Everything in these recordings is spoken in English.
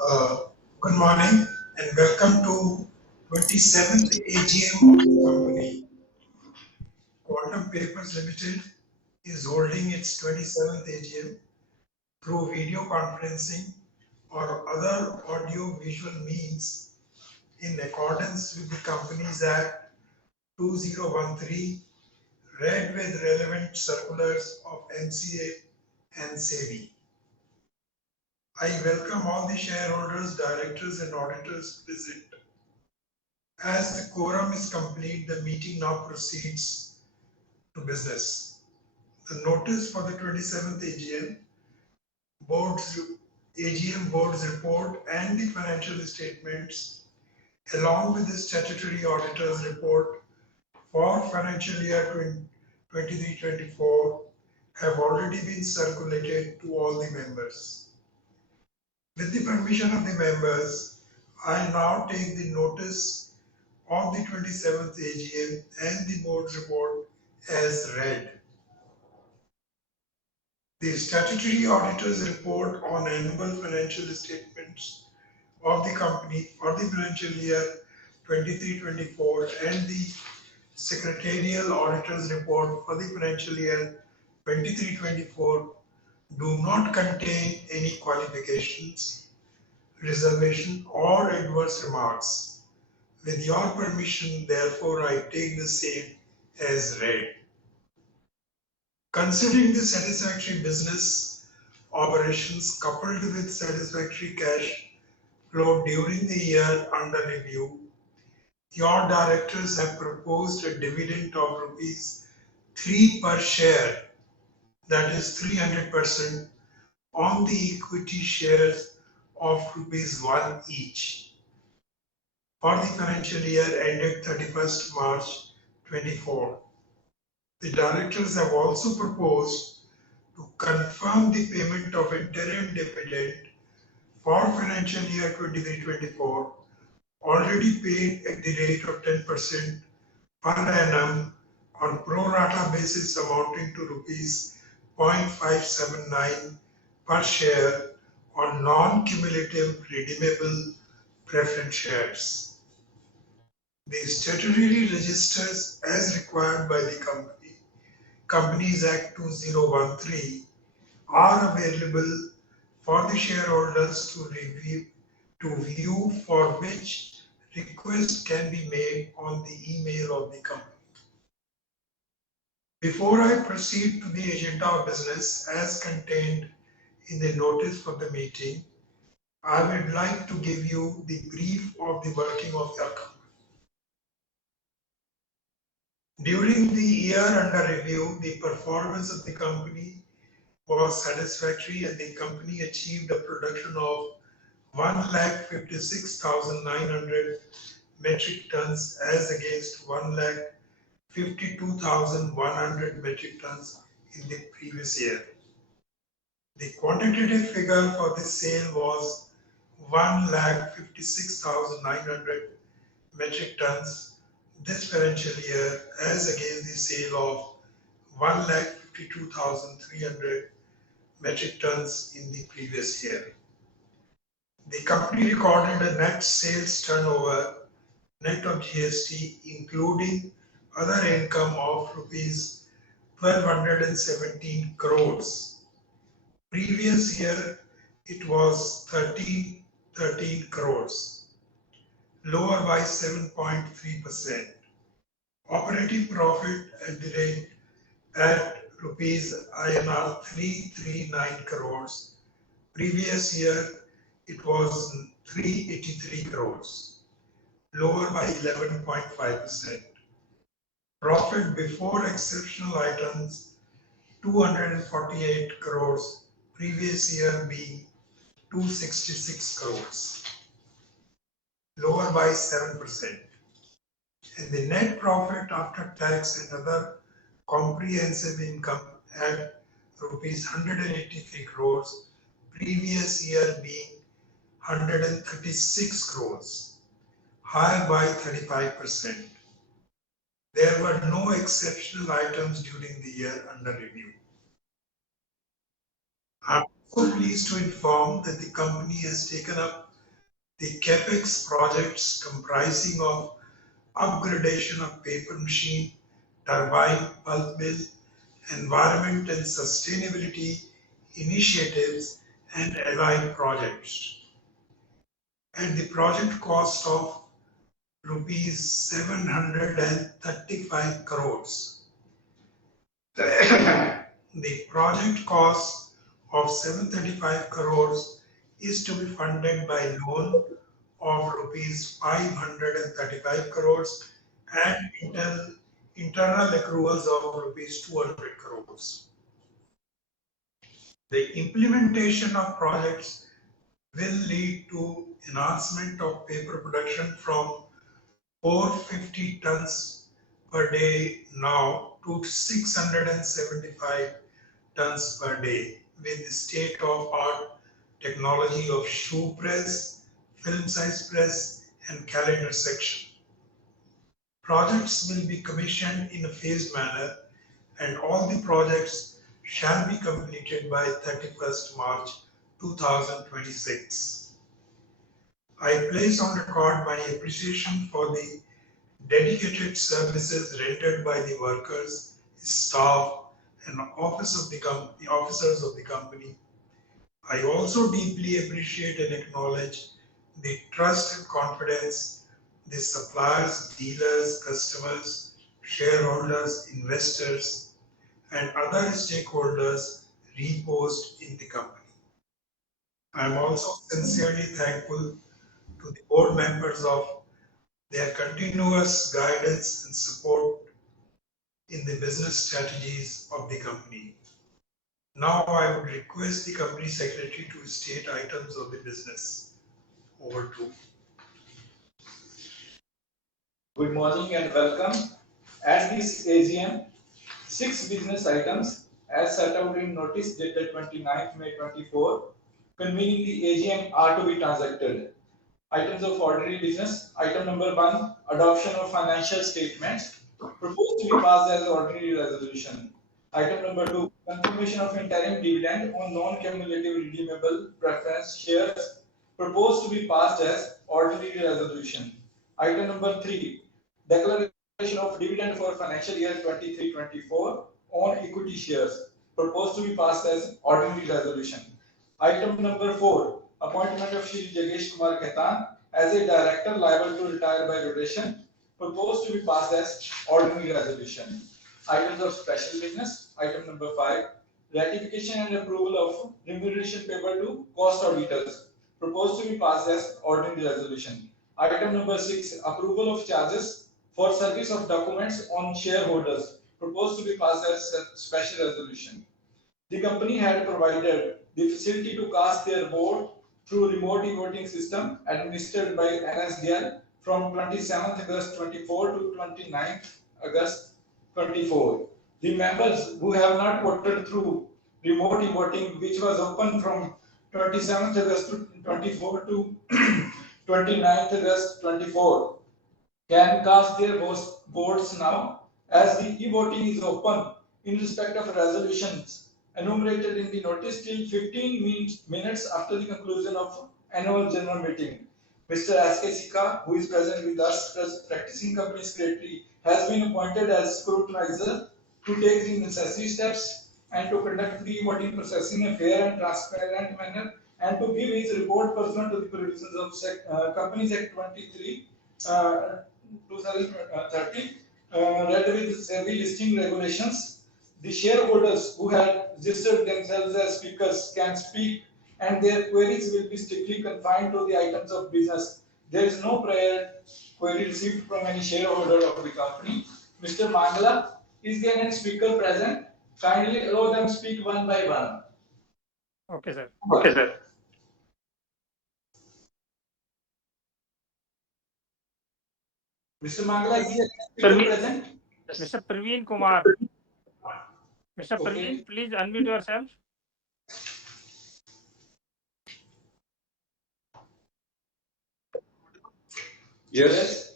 Uh, Good morning and welcome to 27th AGM of the company. Quantum Papers Limited is holding its 27th AGM through video conferencing or other audio visual means in accordance with the Companies Act 2013, read with relevant circulars of MCA and SEBI. I welcome all the shareholders, directors and auditors present. As the quorum is complete, the meeting now proceeds to business. The notice for the 27th AGM board's report and the financial statements, along with the statutory auditor's report for financial year 23-24, have already been circulated to all the members. With the permission of the members, I now take the notice of the 27th AGM and the board's report as read. The statutory auditor's report on annual financial statements of the company for the financial year 23-24 and the secretarial auditor's report for the financial year 23-24 do not contain any qualifications, reservation or adverse remarks. With your permission, therefore, I take the same as read. Considering the satisfactory business operations coupled with satisfactory cash flow during the year under review, your directors have proposed a dividend of rupees 3 per share, that is 300% on the equity shares of rupees 1 each for the financial year ended 31st March 24. The directors have also proposed to confirm the payment of interim dividend for financial year 23-24 already paid at the rate of 10% per annum on pro rata basis amounting to rupees 0.579 per share on non-cumulative redeemable preference shares. The statutory registers as required by the Companies Act 2013 are available for the shareholders to view, for which request can be made on the email of the company. Before I proceed to the agenda of business as contained in the notice for the meeting, I would like to give you the brief of the working of your company. During the year under review, the performance of the company was satisfactory and the company achieved a production of 1,56,900 metric tons as against 1,52,100 metric tons in the previous year. The quantitative figure for the sale was 1,56,900 metric tons this financial year as against the sale of 1,52,300 metric tons in the previous year. The company recorded a net sales turnover, net of GST, including other income of rupees 1,217 crores. Previous year, it was 13 crores, lower by 7.3%. Operating profit at the rate at rupees INR 339 crores. Previous year, it was 383 crores, lower by 11.5%. Profit before exceptional items 248 crores, previous year being 266 crores, lower by 7%. And the net profit after tax and other comprehensive income at rupees 183 crores, previous year being 136 crores, higher by 35%. There were no exceptional items during the year under review. I'm So pleased to inform that the company has taken up the CapEx projects comprising of upgradation of paper machine, turbine, pulp mill, environment and sustainability initiatives and allied projects at the project cost of rupees 735 crores. The project cost of 735 crores is to be funded by loan of rupees 535 crores and internal accruals of rupees 200 crores. The implementation of projects will lead to enhancement of paper production from 450 tons per day now to 675 tons per day with the state-of-art technology of shoe press, film size press, and calendar section. Projects will be commissioned in a phased manner and all the projects shall be completed by 31st March 2026. I place on record my appreciation for the dedicated services rendered by the workers, staff, and officers of the company. I also deeply appreciate and acknowledge the trust and confidence the suppliers, dealers, customers, shareholders, investors, and other stakeholders reposed in the company. I am also sincerely thankful to the board members of their continuous guidance and support in the business strategies of the company. Now I would request the company secretary to state items of the business. Over to. Good morning and welcome. At this AGM, 6 business items as set out in notice dated 29th May 24 convening the AGM are to be transacted. Items of ordinary business. Item number 1, adoption of financial statements proposed to be passed as ordinary resolution. Item number 2, confirmation of interim dividend on non-cumulative redeemable preference shares proposed to be passed as ordinary resolution. Item number 3, declaration of dividend for financial year 23-24 on equity shares proposed to be passed as ordinary resolution. Item number 4, appointment of Shri Jagesh Kumar Khaitan as a director liable to retire by rotation proposed to be passed as ordinary resolution. Items of special business. Item number 5, ratification and approval of remuneration payable to cost auditors proposed to be passed as ordinary resolution. Item number 6, approval of charges for service of documents on shareholders proposed to be passed as special resolution. The company had provided the facility to cast their vote through remote e-voting system administered by NSDL from 27th August 24 to 29th August 24. The members who have not voted through remote e-voting, which was open from 27th August 24 to 29th August 24, can cast their votes now, as the e-voting is open in respect of resolutions enumerated in the notice till 15 minutes after the conclusion of annual general meeting. Mr. S.K. Sika, who is present with us, practicing company secretary, has been appointed as scrutinizer to take the necessary steps and to conduct the voting process in a fair and transparent manner and to give his report pursuant to the provisions of Companies Act 23 2030, read with SEBI listing regulations. The shareholders who had registered themselves as speakers can speak and their queries will be strictly confined to the items of business. There is no prior query received from any shareholder of the company. Mr. Mangala, is there any speaker present? Kindly allow them speak one by one. Okay, sir. Okay, sir. Mr. Mangala, is there any speaker present? Mr. Praveen Kumar. Mr. Okay. Praveen, please unmute yourself. Yes.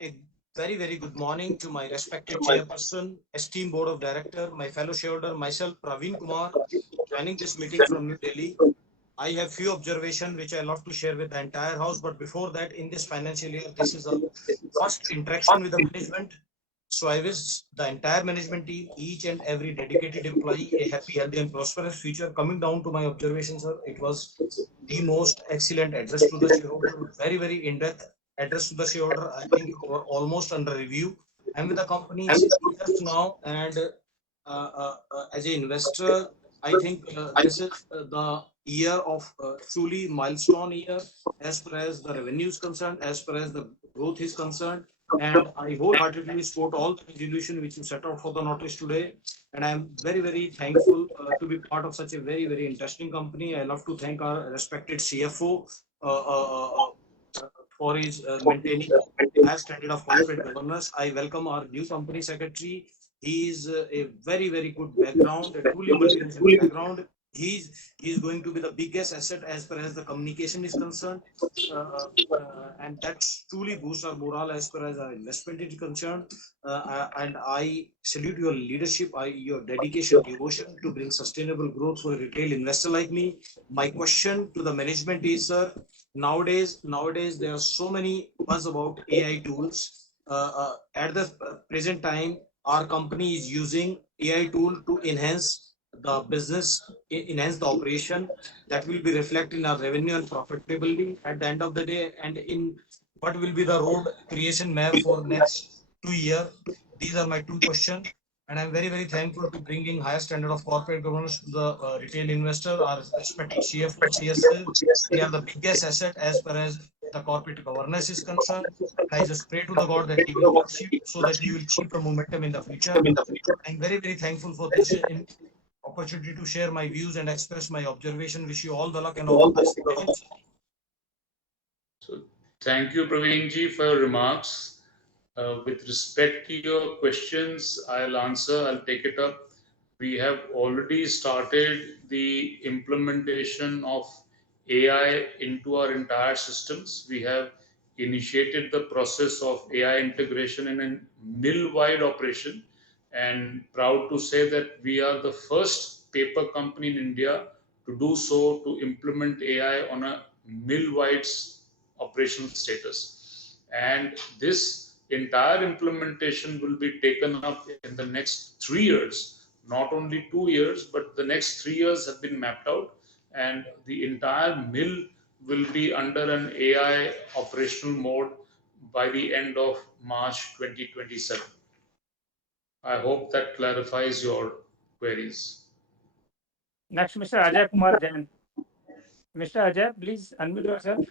A very good morning to my respected chairperson, esteemed board of director, my fellow shareholder, myself Praveen Kumar, joining this meeting from New Delhi. I have few observations which I love to share with the entire house. But before that, in this financial year, this is a first interaction with the management. So I wish the entire management team, each and every dedicated employee, a happy, healthy, and prosperous future. Coming down to my observations, sir, it was the most excellent address to the shareholder. Very, very in-depth address to the shareholder. I think you were almost under review. I'm with the company 6 years now, and as an investor, I think this is the year of truly milestone year as far as the revenue is concerned, as far as the growth is concerned. And I wholeheartedly support all the resolution which you set out for the notice today. And I'm very, very thankful to be part of such a very, very interesting company. I love to thank our respected CFO uh, uh, uh, uh, for his maintaining high standard of corporate governance. I welcome our new company secretary. He is a very, very good background, a truly multinational background. He's going to be the biggest asset as far as the communication is concerned, and that truly boosts our morale as far as our investment is concerned. And I salute your leadership, your dedication, devotion to bring sustainable growth for a retail investor like me. My question to the management is, sir, nowadays there are so many buzz about AI tools. At the present time, our company is using AI tool to enhance the business, enhance the operation. That will be reflected in our revenue and profitability at the end of the day, and in what will be the road creation map for next 2 year. These are my two questions, and I'm very, very thankful to bringing higher standard of corporate governance to the retail investor. Our respected CFO, CSL, they are the biggest asset as far as the corporate governance is concerned. I just pray to the God that He will bless you so that you will keep the momentum in the future. I'm very, very thankful for this opportunity to share my views and express my observation. Wish you all the luck and all the best. So, thank you, Praveen ji, for your remarks. With respect to your questions, I'll answer, I'll take it up. We have already started the implementation of AI into our entire systems. We have initiated the process of AI integration in a mill-wide operation, and proud to say that we are the first paper company in India to do so, to implement AI on a mill-wide operational status. And this entire implementation will be taken up in the next 3 years. Not only 2 years, but the next 3 years have been mapped out, and the entire mill will be under an AI operational mode by the end of March 2027. I hope that clarifies your queries. Next, Mr. Ajay Kumar Jain. Mr. Ajay, please unmute yourself.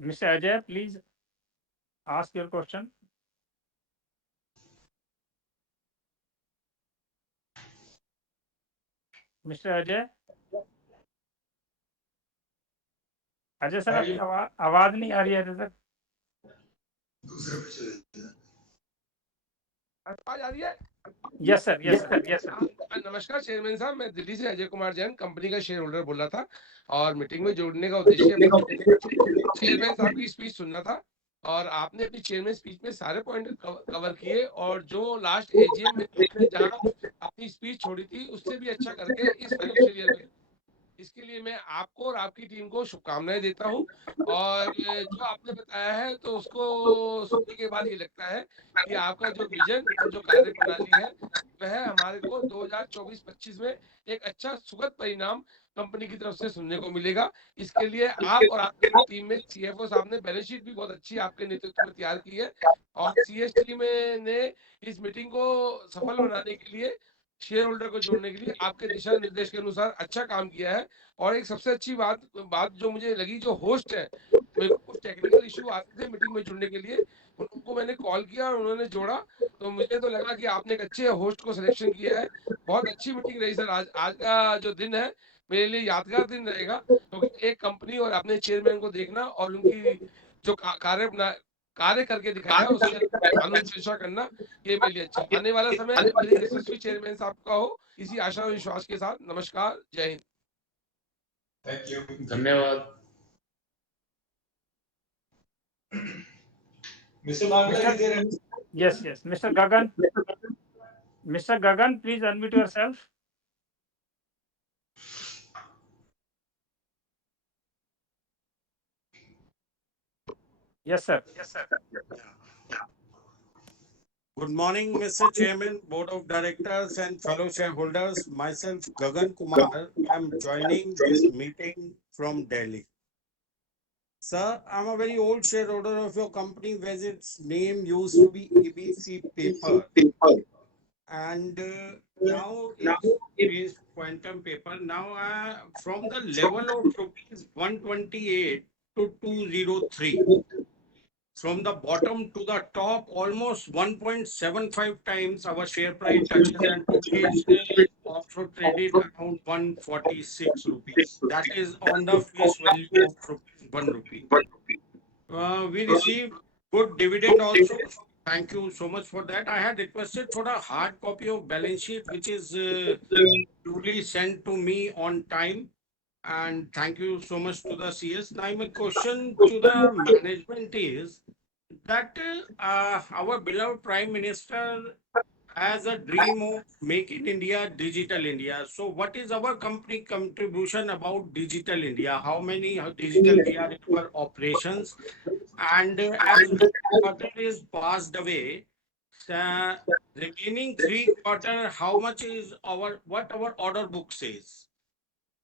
Mr. Ajay, please ask your question. Mr. Ajay, Ajay sir आपकी आवाज नहीं आ रही है Ajay sir. दूसरे पे चले जाते हैं। आवाज आ रही है? Yes sir, yes sir, yes sir. नमस्कार चेयरमैन साहब, मैं दिल्ली से अजय कुमार जैन, कंपनी का शेयर होल्डर बोल रहा था और मीटिंग में जोड़ने का उद्देश्य चेयरमैन साहब की स्पीच सुनना था। और आपने अपनी चेयरमैन स्पीच में सारे पॉइंट कवर किए, और जो लास्ट एजीएम में आपने जहां अपनी स्पीच छोड़ी थी उससे भी अच्छा करके इस फाइनेंशियल ईयर में, इसके लिए मैं आपको और आपकी टीम को शुभकामनाएं देता हूं। और जो आपने बताया है तो उसको सुनने के बाद ये लगता है कि आपका जो विजन और जो कार्य प्रणाली है वह हमारे को 2024-25 में एक अच्छा सुखद परिणाम कंपनी की तरफ से सुनने को मिलेगा। इसके लिए आप और आपकी टीम में सीएफओ साहब ने बैलेंस शीट भी बहुत अच्छी आपके नेतृत्व में तैयार की है, और सीएसटी में ने इस मीटिंग को सफल बनाने के लिए, शेयर होल्डर को जोड़ने के लिए आपके दिशा निर्देश के अनुसार अच्छा काम किया है। और एक सबसे अच्छी बात जो मुझे लगी, जो होस्ट है, मेरे को कुछ टेक्निकल इशू आते थे मीटिंग में जुड़ने के लिए, उनको मैंने कॉल किया और उन्होंने जोड़ा, तो मुझे तो लगा कि आपने एक अच्छे होस्ट को सिलेक्शन किया है। बहुत अच्छी मीटिंग रही सर। आज का जो दिन है मेरे लिए यादगार दिन रहेगा, क्योंकि एक कंपनी और अपने चेयरमैन को देखना और उनकी जो कार्य करके दिखाया उसके अनुशंसा करना, ये मेरे लिए अच्छा। आने वाला समय मेरी यशस्वी चेयरमैन साहब का हो, इसी आशा और विश्वास के साथ नमस्कार, जय हिंद। Thank you. धन्यवाद। Mr. Mangla, Mr. is there any? Yes, yes. Mr. Gagan. Mr. Gagan, please unmute yourself. Yes, sir. Good morning, Mr. Chairman, Board of Directors and fellow shareholders. Myself, Gagan Kumar, am joining this meeting from Delhi. Sir, I'm a very old shareholder of your company where its name used to be ABC Paper. And now it's Quantum Paper. Now, from the level of rupees 128 to 203. From the bottom to the top, almost 1.75 times our share price touches, and today is also traded around 146 rupees. That is on the face value of 1 rupee. We received good dividend also. Thank you so much for that. I had requested for a hard copy of balance sheet, which is duly sent to me on time. And thank you so much to the CS. Now, my question to the management is that our beloved Prime Minister has a dream of making India digital India. So, what is our company contribution about digital India? How many digital we are in our operations? And as quarter is passed away, uh, remaining 3 quarter, how much is what our order book says?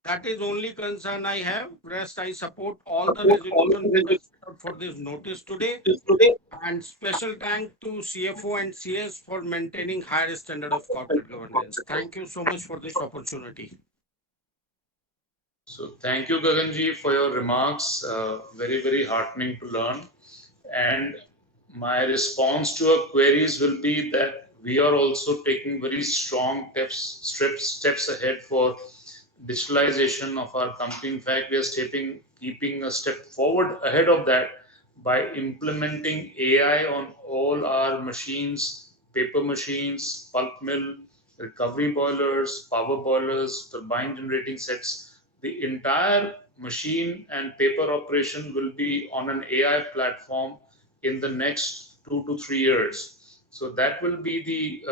That is only concern I have. Rest, I support all the resolution for this notice today. And special thank to CFO and CS for maintaining higher standard of corporate governance. Thank you so much for this opportunity. So thank you, Gaganji, for your remarks. Very, very heartening to learn. And my response to your queries will be that we are also taking very strong steps ahead for digitalization of our company. In fact, we are keeping a step forward ahead of that by implementing AI on all our machines, paper machines, pulp mill, recovery boilers, power boilers, turbine generating sets. The entire machine and paper operation will be on an AI platform in the next 2 to 3 years. So that will be the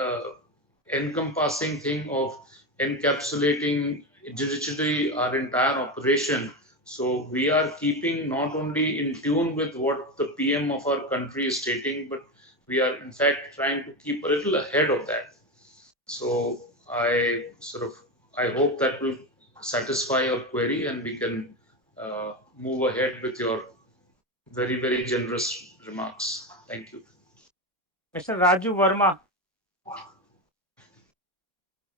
encompassing thing of encapsulating digitally our entire operation. So we are keeping not only in tune with what the PM of our country is stating, but we are in fact trying to keep a little ahead of that. So I hope that will satisfy your query and we can move ahead with your very, very generous remarks. Thank you. Mr. Raju Verma.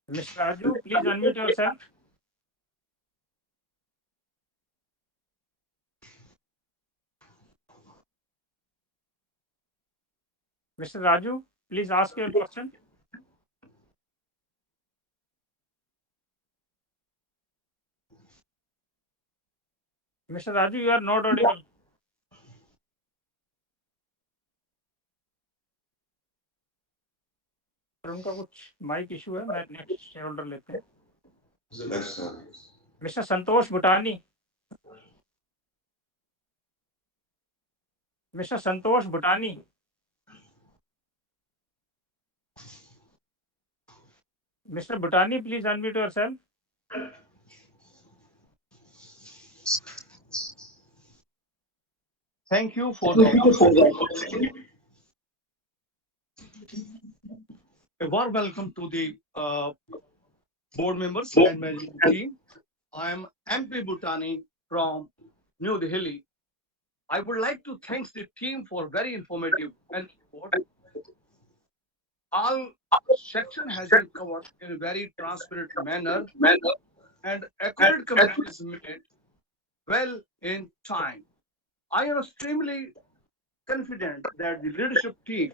Mr. Raju, please unmute yourself. Mr. Raju, please ask your question. Mr. Raju, you are not audible. उनका कुछ mic issue है. मैं next share holder लेते हैं. Mister Santosh Bhutani. Mister Santosh Bhutani. Mr. Bhutani, please unmute yourself. Thank you for the opportunity. A warm welcome to the board members and management team. I am MP Bhutani from New Delhi. I would like to thank the team for very informative and report. All section has been covered in a very transparent manner and accurate comment is made well in time. I am extremely confident that the leadership team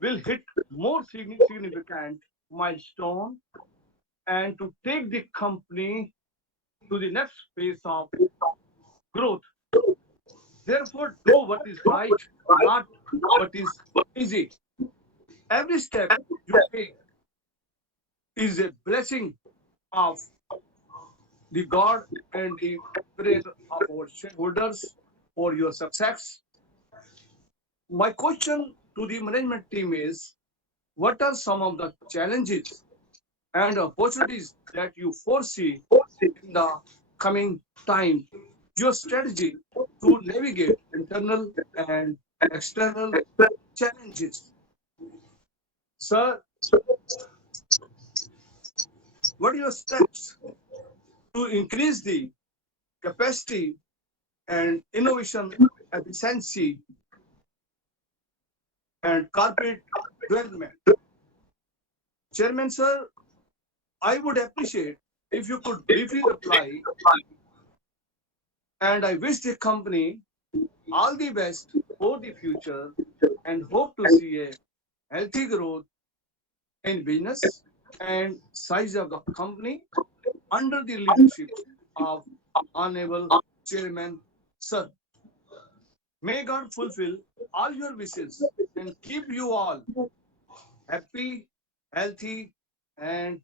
will hit more significant milestone and to take the company to the next phase of growth. Therefore, do what is right, not what is easy. Every step you take is a blessing of the God and the prayer of our shareholders for your success. My question to the management team is, what are some of the challenges and opportunities that you foresee in the coming time? Your strategy to navigate internal and external challenges. Sir, what are your steps to increase the capacity and innovation efficiency and corporate development? Chairman, sir, I would appreciate if you could briefly reply, and I wish the company all the best for the future and hope to see a healthy growth in business and size of the company under the leadership of Honorable Chairman, sir. May God fulfill all your wishes and keep you all happy, healthy, and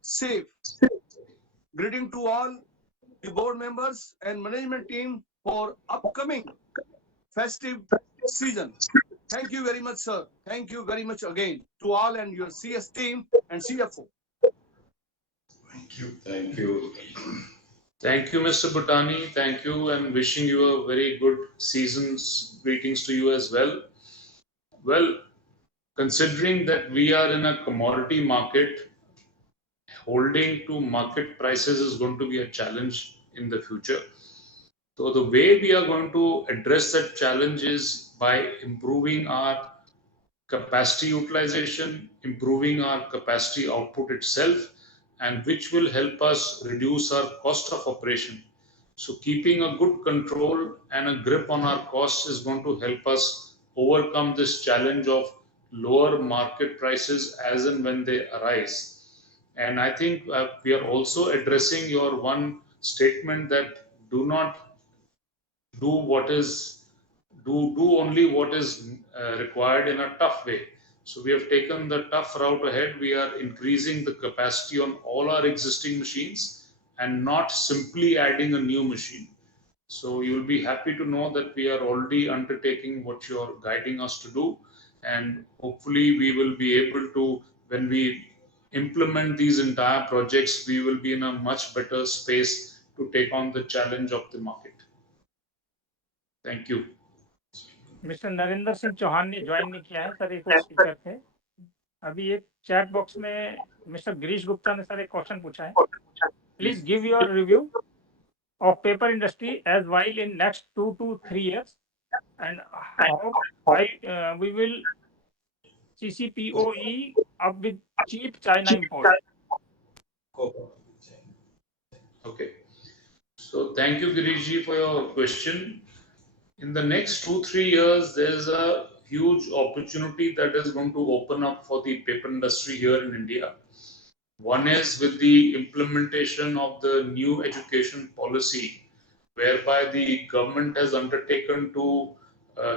safe. Greeting to all the board members and management team for upcoming festive season. Thank you very much, sir. Thank you very much again to all and your CS team and CFO. Thank you. Thank you. Thank you, Mr. Bhutani. Thank you, and wishing you a very good season's greetings to you as well. Well, considering that we are in a commodity market, holding to market prices is going to be a challenge in the future. So the way we are going to address that challenge is by improving our capacity utilization, improving our capacity output itself, and which will help us reduce our cost of operation. So keeping a good control and a grip on our costs is going to help us overcome this challenge of lower market prices as and when they arise. And I think we are also addressing your one statement that do not do what is do only what is required in a tough way. So we have taken the tough route ahead. We are increasing the capacity on all our existing machines and not simply adding a new machine. So you will be happy to know that we are already undertaking what you are guiding us to do, and hopefully we will be able to, when we implement these entire projects, we will be in a much better space to take on the challenge of the market. Thank you. Mister Narendra Singh Chouhan ने join नहीं किया है sir, एक और speaker थे। अभी एक chat box में मिस्टर गिरीश गुप्ता ने सर एक क्वेश्चन पूछा है, please give your review of paper industry as while in next 2 to 3 years, and how we will CCPOE up with cheap China import. Okay. So thank you, Giriji, for your question. In the next 2-3 years, there's a huge opportunity that is going to open up for the paper industry here in India. One is with the implementation of the new education policy, whereby the government has undertaken to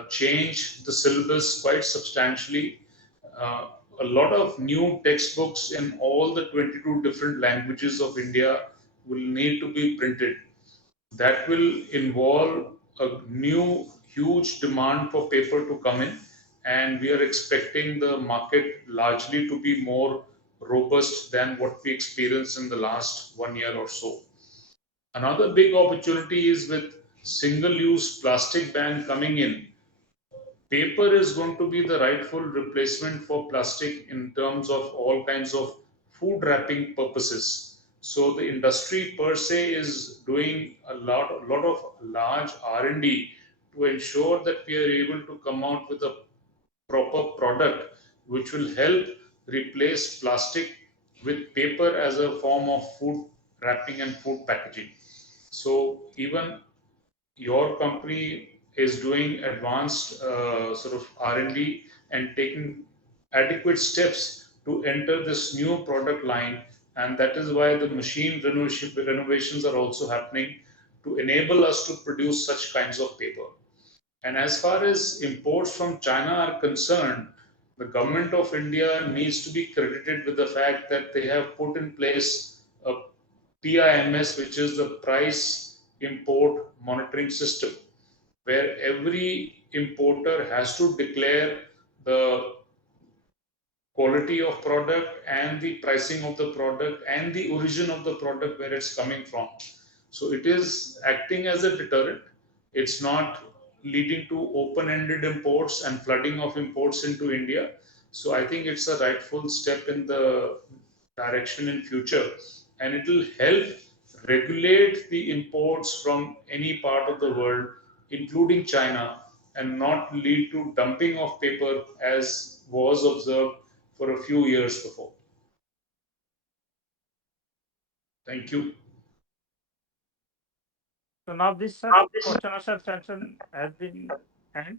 change the syllabus quite substantially. Uh, a lot of new textbooks in all the 22 different languages of India will need to be printed. That will involve a new huge demand for paper to come in, and we are expecting the market largely to be more robust than what we experienced in the last 1 year or so. Another big opportunity is with single use plastic ban coming in. Paper is going to be the rightful replacement for plastic in terms of all kinds of food wrapping purposes. So the industry per se is doing a lot of large R&D to ensure that we are able to come out with a proper product which will help replace plastic with paper as a form of food wrapping and food packaging. So even your company is doing advanced sort of R&D and taking adequate steps to enter this new product line, and that is why the machine renovations are also happening to enable us to produce such kinds of paper. And as far as imports from China are concerned, the government of India needs to be credited with the fact that they have put in place a PIMS, which is the Price Import Monitoring System, where every importer has to declare the quality of product and the pricing of the product and the origin of the product where it's coming from. So it is acting as a deterrent. It's not leading to open-ended imports and flooding of imports into India. So I think it's a rightful step in the direction in future, and it will help regulate the imports from any part of the world, including China, and not lead to dumping of paper as was observed for a few years before. Thank you. So now this question answer session has been end.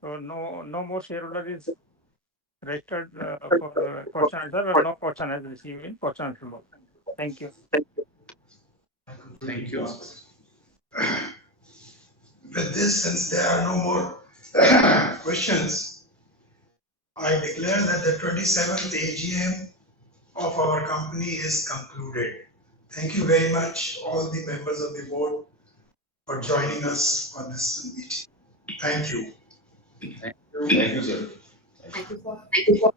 So no more shareholder is registered for question answer, or no question has received in question answer box. Thank you. Thank you. With this, since there are no more questions, I declare that the 27th AGM of our company is concluded. Thank you very much, all the members of the board, for joining us for this meeting. Thank you. Thank you. Thank you, sir.